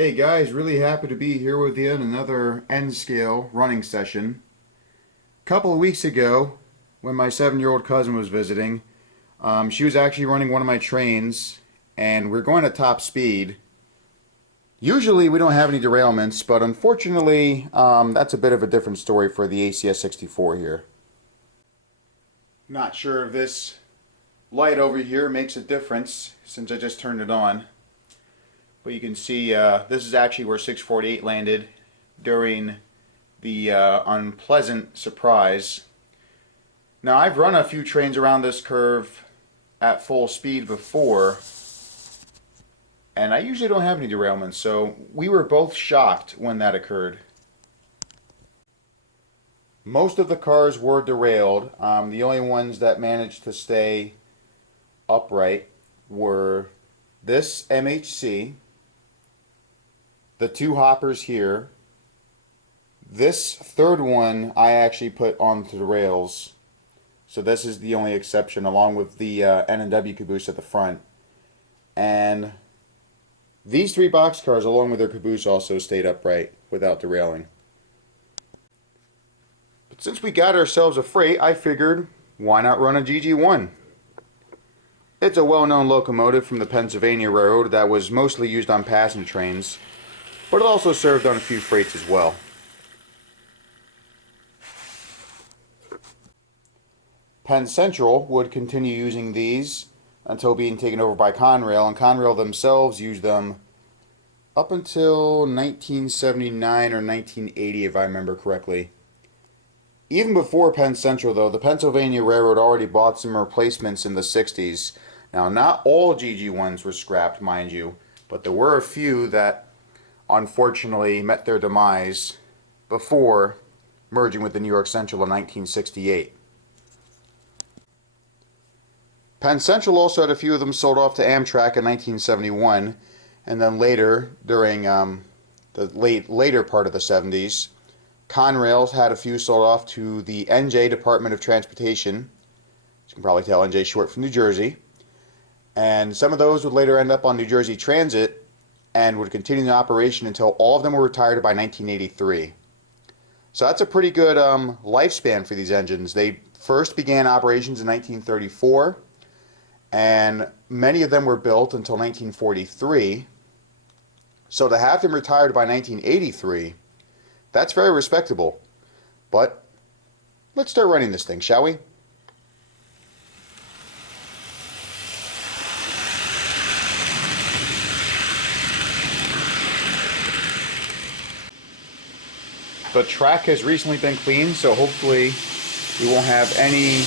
Hey guys, really happy to be here with you in another N scale running session. A couple of weeks ago, when my 7-year-old cousin was visiting, she was actually running one of my trains, and we're going at top speed. Usually we don't have any derailments, but unfortunately, that's a bit of a different story for the ACS 64 here. Not sure if this light over here makes a difference since I just turned it on. But you can see this is actually where 648 landed during the unpleasant surprise. Now I've run a few trains around this curve at full speed before, and I usually don't have any derailments, so we were both shocked when that occurred. Most of the cars were derailed. The only ones that managed to stay upright were this MHC, the two hoppers here. This third one I actually put onto the rails, so this is the only exception, along with the N&W caboose at the front. And these three boxcars, along with their caboose, also stayed upright without derailing. But since we got ourselves a freight, I figured, why not run a GG1? It's a well-known locomotive from the Pennsylvania Railroad that was mostly used on passenger trains, but it also served on a few freights as well. Penn Central would continue using these until being taken over by Conrail, and Conrail themselves used them up until 1979 or 1980, if I remember correctly. Even before Penn Central, though, the Pennsylvania Railroad already bought some replacements in the 60s. Now, not all GG1s were scrapped, mind you, but there were a few that unfortunately met their demise before merging with the New York Central in 1968. Penn Central also had a few of them sold off to Amtrak in 1971, and then later, during the later part of the 70s, Conrail's had a few sold off to the NJ Department of Transportation. As you can probably tell, NJ short for New Jersey. And some of those would later end up on New Jersey Transit and would continue the operation until all of them were retired by 1983. So that's a pretty good lifespan for these engines. They first began operations in 1934, and many of them were built until 1943. So to have them retired by 1983, that's very respectable. But let's start running this thing, shall we? The track has recently been cleaned, so hopefully we won't have any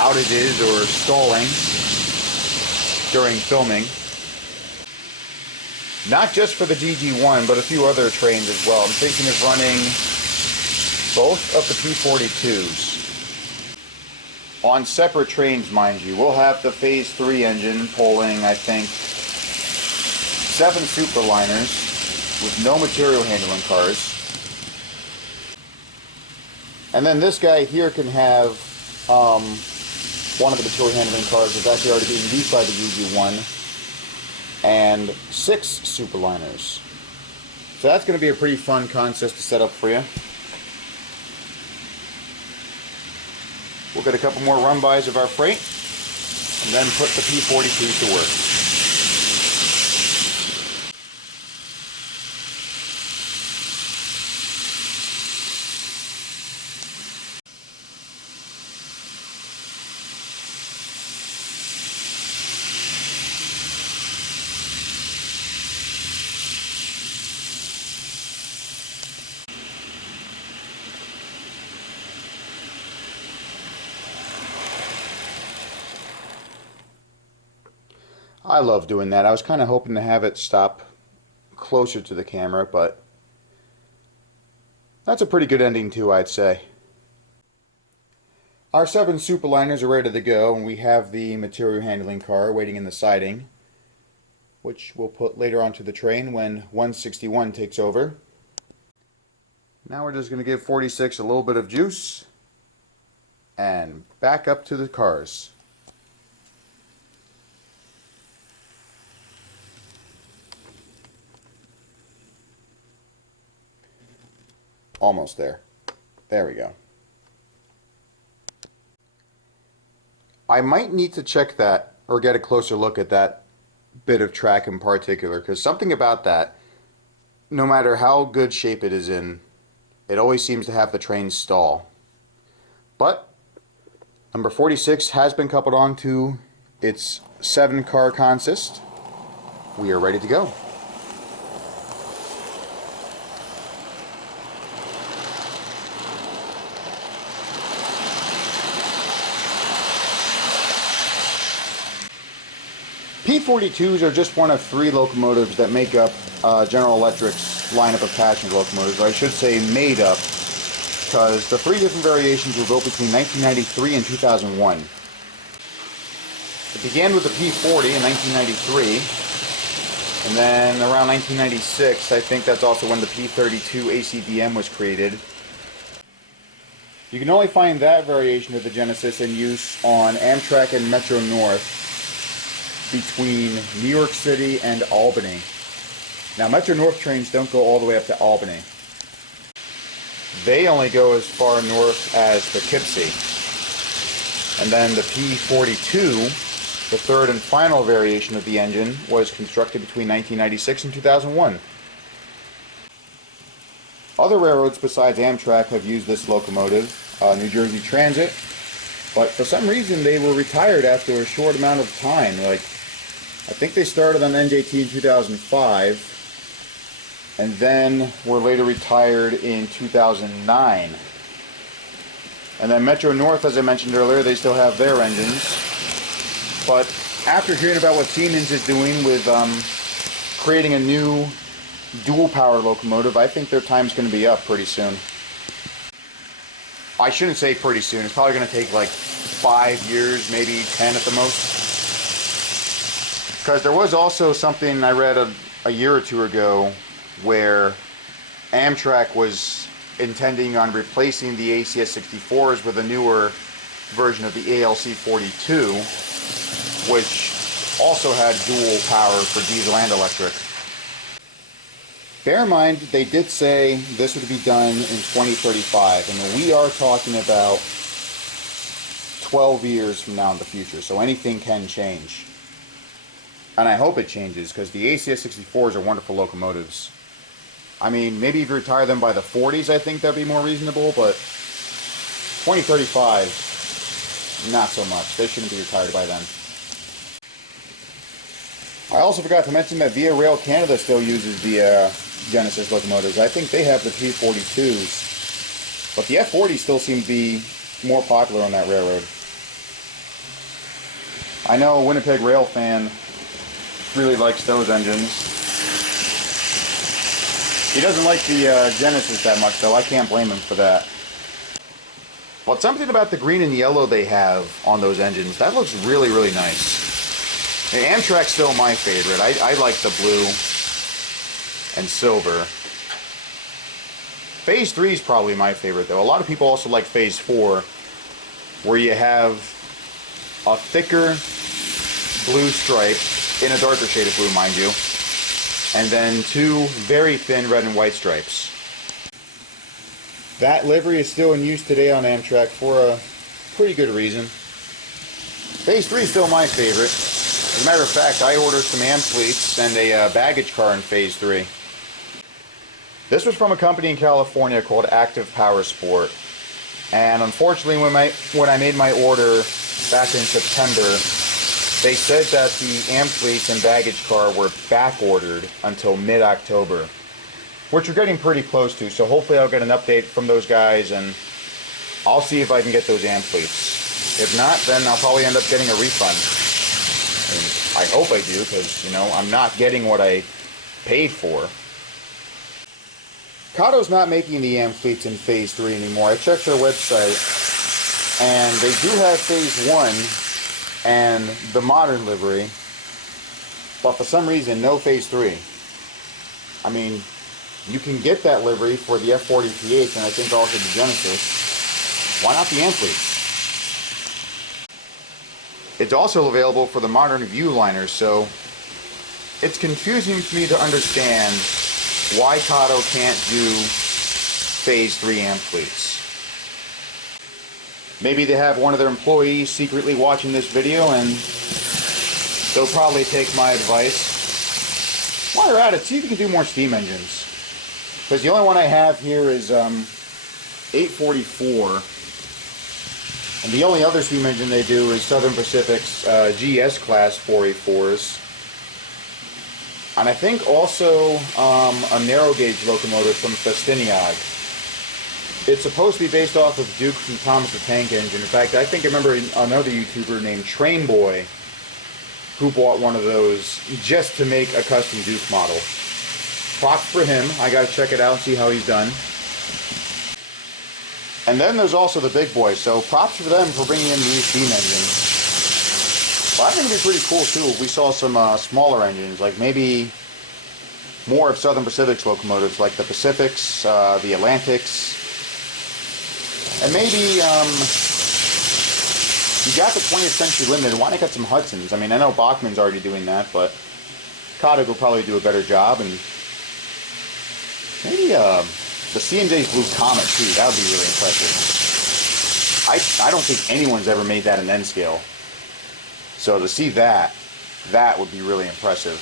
outages or stalling during filming. Not just for the GG1, but a few other trains as well. I'm thinking of running both of the P42s on separate trains, mind you. We'll have the Phase 3 engine pulling, I think, 7 superliners with no material handling cars. And then this guy here can have one of the material handling cars that's actually already being used by the GG1, and 6 superliners. So that's going to be a pretty fun contest to set up for you. We'll get a couple more run-bys of our freight, and then put the P42 to work. I love doing that. I was kind of hoping to have it stop closer to the camera, but that's a pretty good ending too, I'd say. Our 7 superliners are ready to go, and we have the material handling car waiting in the siding, which we'll put later onto the train when 161 takes over. Now we're just going to give 46 a little bit of juice and back up to the cars. Almost there. There we go. I might need to check that or get a closer look at that bit of track in particular, because something about that, no matter how good shape it is in, it always seems to have the train stall. But number 46 has been coupled onto its 7-car consist. We are ready to go. P-42s are just one of 3 locomotives that make up General Electric's lineup of passenger locomotives, or I should say made up, because the 3 different variations were built between 1993 and 2001. It began with the P-40 in 1993, and then around 1996, I think that's also when the P-32 ACDM was created. You can only find that variation of the Genesis in use on Amtrak and Metro North between New York City and Albany. Now, Metro North trains don't go all the way up to Albany. They only go as far north as Poughkeepsie. And then the P-42, the third and final variation of the engine, was constructed between 1996 and 2001. Other railroads besides Amtrak have used this locomotive, New Jersey Transit, but for some reason they were retired after a short amount of time. I think they started on NJT in 2005 and then were later retired in 2009. And then Metro North, as I mentioned earlier, they still have their engines. But after hearing about what Siemens is doing with creating a new dual power locomotive, I think their time's going to be up pretty soon. I shouldn't say pretty soon. It's probably going to take like 5 years, maybe 10 at the most. Because there was also something I read a year or two ago where Amtrak was intending on replacing the ACS-64s with a newer version of the ALC-42, which also had dual power for diesel and electric. Bear in mind, they did say this would be done in 2035, and we are talking about 12 years from now in the future, so anything can change. And I hope it changes, because the ACS-64s are wonderful locomotives. I mean, maybe if you retire them by the 40s, I think that'd be more reasonable, but 2035, not so much. They shouldn't be retired by then. I also forgot to mention that Via Rail Canada still uses the Genesis locomotives. I think they have the P-42s, but the F-40 still seem to be more popular on that railroad. I know a Winnipeg Rail fan really likes those engines. He doesn't like the Genesis that much, though. I can't blame him for that. But something about the green and yellow they have on those engines, that looks really, really nice. And Amtrak's still my favorite. I like the blue and silver. Phase 3 is probably my favorite, though. A lot of people also like Phase 4, where you have a thicker blue stripe, in a darker shade of blue, mind you, and then 2 very thin red and white stripes. That livery is still in use today on Amtrak for a pretty good reason. Phase 3 is still my favorite. As a matter of fact, I ordered some ampleats and a baggage car in Phase 3. This was from a company in California called Active Power Sport. And unfortunately, when I made my order back in September, they said that the ampleats and baggage car were back ordered until mid-October, which we're getting pretty close to, so hopefully I'll get an update from those guys and I'll see if I can get those ampleats. If not, then I'll probably end up getting a refund. I hope I do, because, you know, I'm not getting what I paid for. Cato's not making the ampleats in Phase 3 anymore. I checked their website, and they do have Phase 1 and the modern livery, but for some reason, no Phase 3. I mean, you can get that livery for the F-40PH, and I think also the Genesis. Why not the ampleats? It's also available for the modern Viewliners, so it's confusing for me to understand why Cato can't do Phase 3 amp fleets. Maybe they have one of their employees secretly watching this video and they'll probably take my advice. While you're at it, see if you can do more steam engines. Because the only one I have here is 844. And the only other steam engine they do is Southern Pacific's GS class 484s. And I think also a narrow gauge locomotive from Festiniog. It's supposed to be based off of Duke from Thomas the Tank Engine. In fact, I think I remember another YouTuber named Trainboy who bought one of those just to make a custom Duke model. Props for him. I gotta check it out and see how he's done. And then there's also the big boys, so props for them for bringing in these steam engines. Well, I think it'd be pretty cool too if we saw some smaller engines, like maybe more of Southern Pacific's locomotives, like the Pacifics, the Atlantics, and maybe you got the 20th Century Limited. Why not get some Hudsons? I mean, I know Bachmann's already doing that, but Kodak will probably do a better job, and maybe the C&J's Blue Comet too. That would be really impressive. I don't think anyone's ever made that in N scale. So to see that would be really impressive.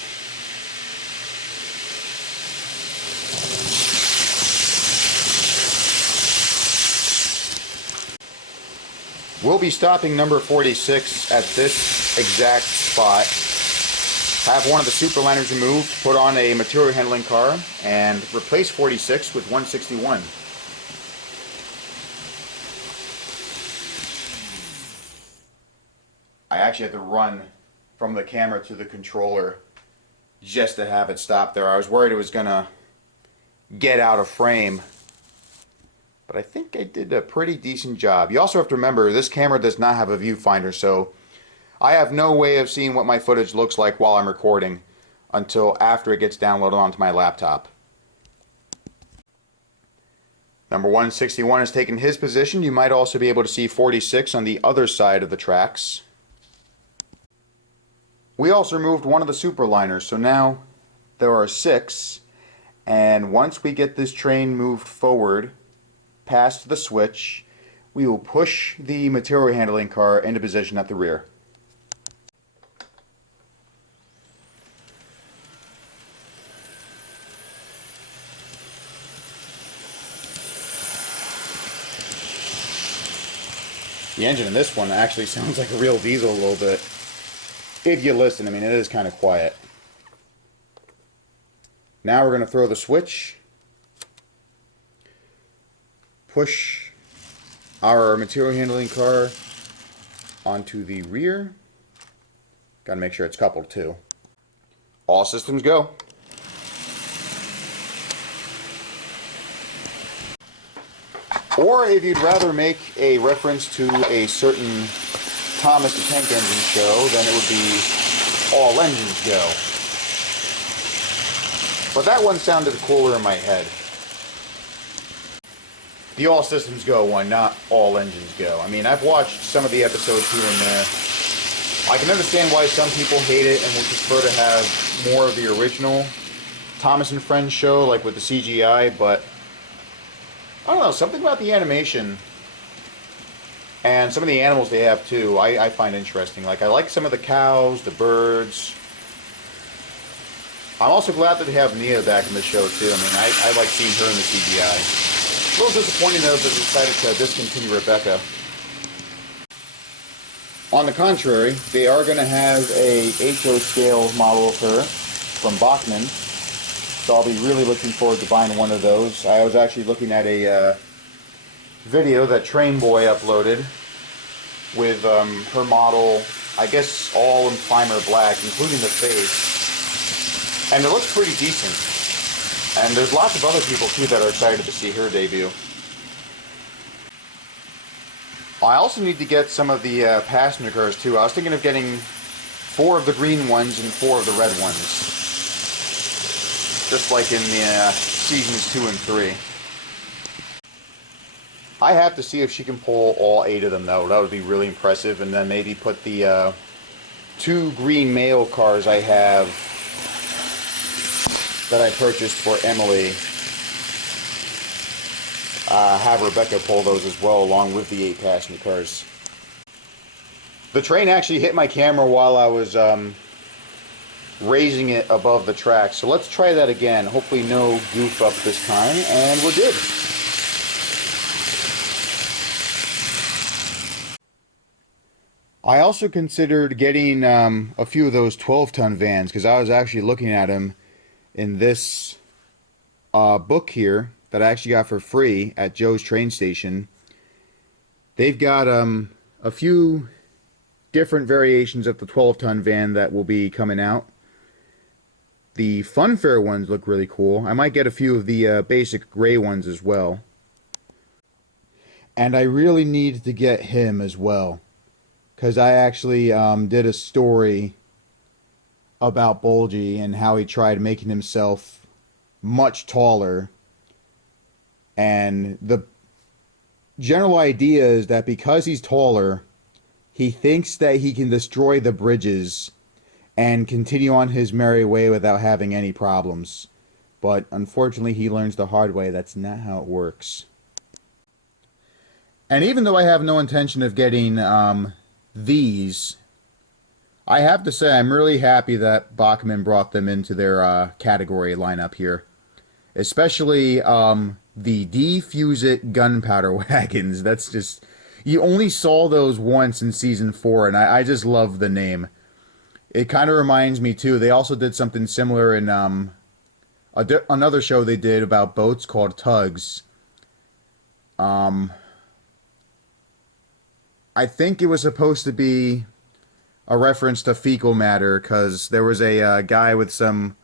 We'll be stopping number 46 at this exact spot. Have one of the superliners removed, put on a material handling car, and replace 46 with 161. I actually had to run from the camera to the controller just to have it stop there. I was worried it was gonna get out of frame, but I think I did a pretty decent job. You also have to remember, this camera does not have a viewfinder, so I have no way of seeing what my footage looks like while I'm recording until after it gets downloaded onto my laptop. Number 161 has taken his position. You might also be able to see 46 on the other side of the tracks. We also removed one of the superliners, so now there are 6, and once we get this train moved forward past the switch, we will push the material handling car into position at the rear. The engine in this one actually sounds like a real diesel a little bit. If you listen, I mean, it is kind of quiet. Now we're going to throw the switch, push our material handling car onto the rear. Got to make sure it's coupled too. All systems go. Or if you'd rather make a reference to a certain Thomas the Tank Engine show, then it would be All Engines Go. But that one sounded cooler in my head. The All Systems Go one, not All Engines Go. I mean, I've watched some of the episodes here and there. I can understand why some people hate it and would prefer to have more of the original Thomas and Friends show, like with the CGI, but I don't know, something about the animation and some of the animals they have too, I find interesting. Like, I like some of the cows, the birds. I'm also glad that they have Nia back in the show too. I mean, I like seeing her in the CGI. A little disappointing though that they decided to discontinue Rebecca. On the contrary, they are going to have a HO scale model of her from Bachmann. So I'll be really looking forward to buying one of those. I was actually looking at a video that Trainboy uploaded with her model, I guess all in primer black, including the face. And it looks pretty decent. And there's lots of other people too that are excited to see her debut. I also need to get some of the passenger cars too. I was thinking of getting 4 of the green ones and 4 of the red ones. Just like in the seasons 2 and 3. I have to see if she can pull all 8 of them though. That would be really impressive. And then maybe put the 2 green mail cars I have that I purchased for Emily have Rebecca pull those as well, along with the 8-passenger cars. The train actually hit my camera while I was raising it above the track, so let's try that again. Hopefully no goof up this time, and we're good. I also considered getting a few of those 12-ton vans, because I was actually looking at them in this book here that I actually got for free at Joe's train station. They've got a few different variations of the 12-ton van that will be coming out. The Funfair ones look really cool. I might get a few of the basic gray ones as well. And I really need to get him as well, because I actually did a story about Bulgy and how he tried making himself much taller. And the general idea is that because he's taller, he thinks that he can destroy the bridges and continue on his merry way without having any problems. But unfortunately, he learns the hard way. That's not how it works. And even though I have no intention of getting these, I have to say I'm really happy that Bachmann brought them into their category lineup here. Especially the Defuse-It gunpowder wagons. That's just... You only saw those once in Season 4, and I just love the name. It kind of reminds me, too, they also did something similar in another show they did about boats called Tugs. I think it was supposed to be a reference to fecal matter, because there was a guy with some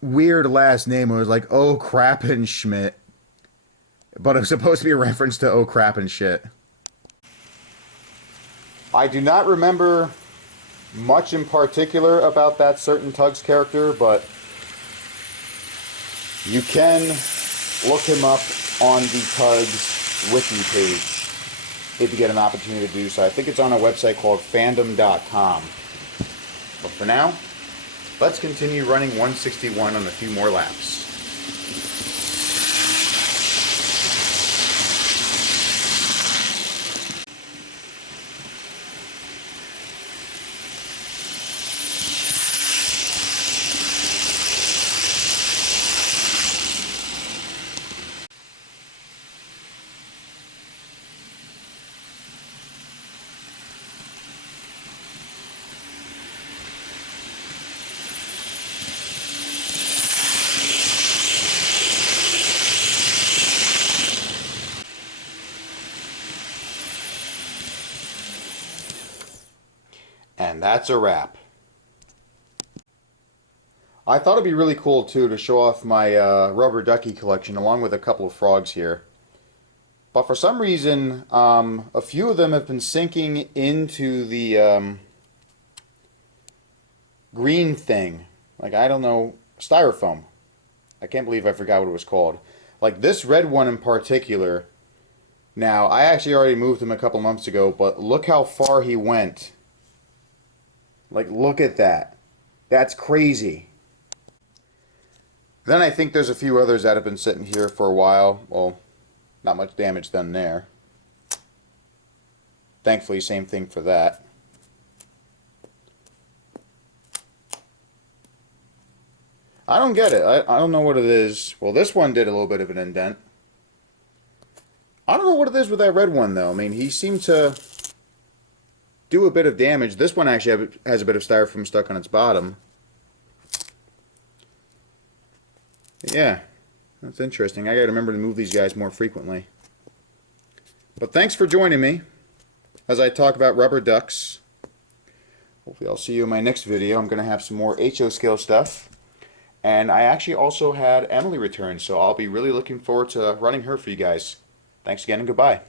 weird last name. It was like, oh, Crappenschmidt. But it was supposed to be a reference to oh, crap and shit. I do not remember much in particular about that certain Tugs character, but you can look him up on the Tugs wiki page if you get an opportunity to do so. I think it's on a website called fandom.com. But for now, let's continue running 161 on a few more laps. And that's a wrap. I thought it'd be really cool too to show off my rubber ducky collection along with a couple of frogs here. But for some reason, a few of them have been sinking into the green thing. Like, I don't know, styrofoam. I can't believe I forgot what it was called. Like this red one in particular. Now, I actually already moved him a couple months ago, but look how far he went. Like, look at that. That's crazy. Then I think there's a few others that have been sitting here for a while. Well, not much damage done there. Thankfully, same thing for that. I don't get it. I don't know what it is. Well, this one did a little bit of an indent. I don't know what it is with that red one, though. I mean, he seemed to do a bit of damage. This one actually has a bit of styrofoam stuck on its bottom. Yeah, that's interesting. I gotta remember to move these guys more frequently. But thanks for joining me as I talk about rubber ducks. Hopefully I'll see you in my next video. I'm gonna have some more HO scale stuff. And I actually also had Emily return, so I'll be really looking forward to running her for you guys. Thanks again and goodbye.